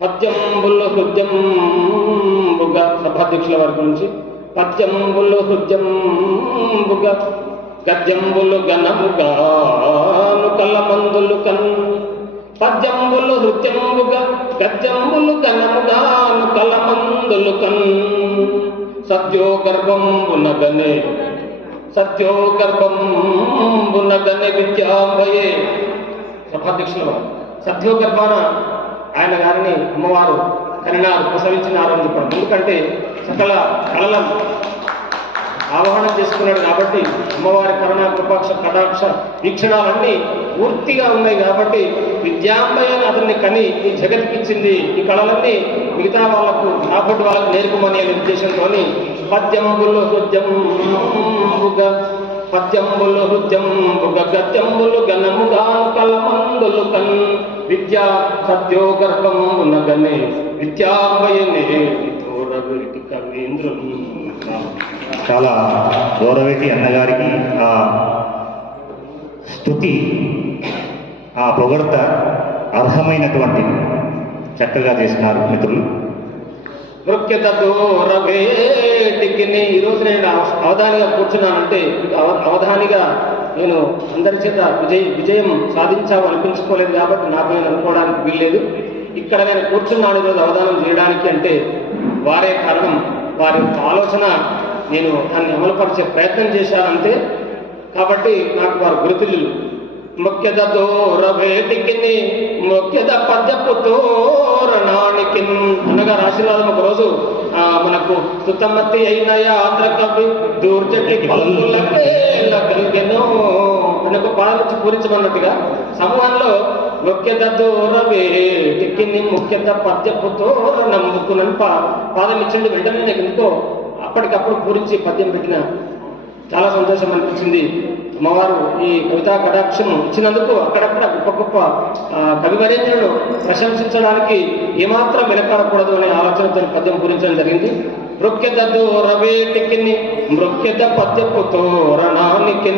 పద్యంబులు హృద్యంబుగా సభాధ్యక్షుల వారి నుంచి పద్యంబులు హృద్యంబుగా గద్యంబులు గణముగాను కలమందులు కన్ పద్యంబులు హృద్యంబుగా గద్యంబులు గణముగాను కలమందులు కన్ సత్యో గర్భంబునగనే సత్యో గర్భంబునగనే విద్యాంబయే. సభాధ్యక్షుల వారు సత్యో గర్భాన ఆయన గారిని అమ్మవారు కనినారు, ప్రసవించినారు అని చెప్పడం. ఎందుకంటే సకల కళలను ఆవాహనం చేసుకున్నాడు కాబట్టి అమ్మవారి కరుణ కృపాక్ష కటాక్ష వీక్షణాలన్నీ పూర్తిగా ఉన్నాయి కాబట్టి విద్యాంబయ్యని అతన్ని కని ఈ జగత్కిచ్చింది. ఈ కళలన్నీ మిగతా వాళ్ళకు రాబట్టి వాళ్ళకు నేర్పమని అనే ఉద్దేశంతో పద్యంబులు హృద్యంబుగా పద్యంబులు హృద్యంబుగా గద్యంబులు గణముగాను కలమందులు కన్ విద్యా సత్యో గర్భమునగనే విద్యాంబయనే తోడవెటి కవీంద్రులు. చాలా గౌరవేటి అన్నగారికి ఆ స్తుతి, ఆ పొగడ్త అర్హమైనటువంటి చక్కగా చేసినారు మిత్రులు. మృక్యత దూరవేటికి ఈరోజు నేను అవధానిగా కూర్చున్నానంటే అవధానిగా నేను అందరి చేత విజయం సాధించావు అనిపించుకోలేదు కాబట్టి నాకు నేను అనుకోవడానికి వీల్లేదు. ఇక్కడ నేను కూర్చున్నాను ఈరోజు అవధానం చేయడానికి అంటే వారే కారణం. వారి ఆలోచన నేను దాన్ని అమలుపరిచే ప్రయత్నం చేశానంతే. కాబట్టి నాకు వారు గురుతులు. మొక్కెద దూరవేటికి మొక్కెద పద్యపు తోరణానికి అనగా ఆశీర్వాదం ఒకరోజు మనకు సుతమతి అయిన యాత్ర కవి దూర్జటి కలిగెను అని ఒక పాద నుంచి పూరించమన్నట్టుగా సమూహంలో మొక్కెద దూరవేటికి ముఖ్యత పద్యపు తోరణంబుకునని పాదం ఇచ్చిండు. వెంటనే నాకు ఎంతో అప్పటికప్పుడు పూరించి పద్యం పెట్టిన చాలా సంతోషం అనిపించింది. అమ్మవారు ఈ కవితా కటాక్షం ఇచ్చినందుకు అక్కడక్కడ గొప్ప గొప్ప కవివరేణ్యులను ప్రశంసించడానికి ఏమాత్రం వెనకాడకూడదు అనే ఆలోచనతో పద్యం పూరించడం జరిగింది. మృక్యత దూరవేటికి మృక్యత పద్యపు తోరణానికి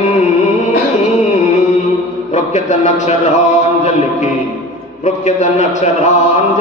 మృక్యత నక్షరాంజలికి మృక్యత నక్షరాంజలి